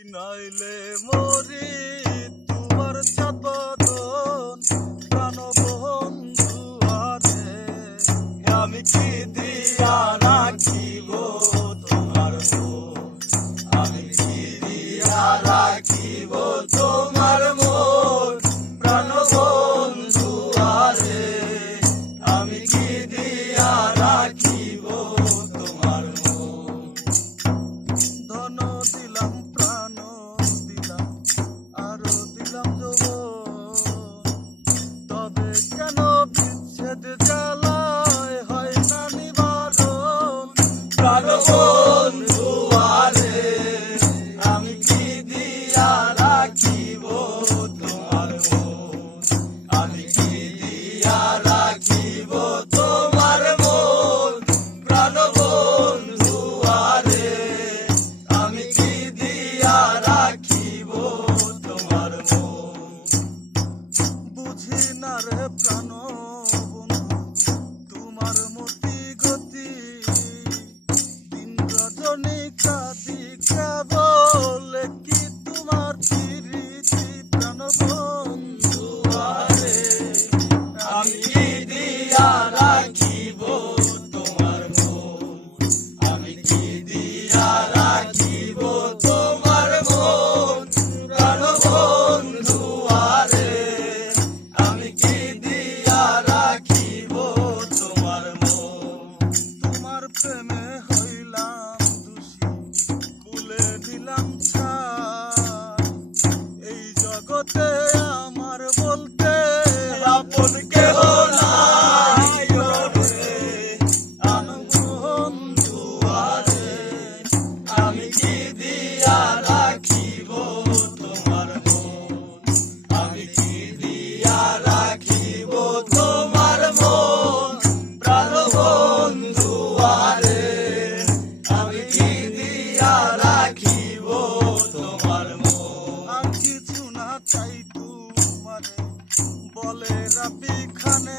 নাইলে মরি নারে প্রাণ বন্ধু তোমার মতি গতি। দিন রজনী কাঁদি কেবল কি তোমার love. এইখানে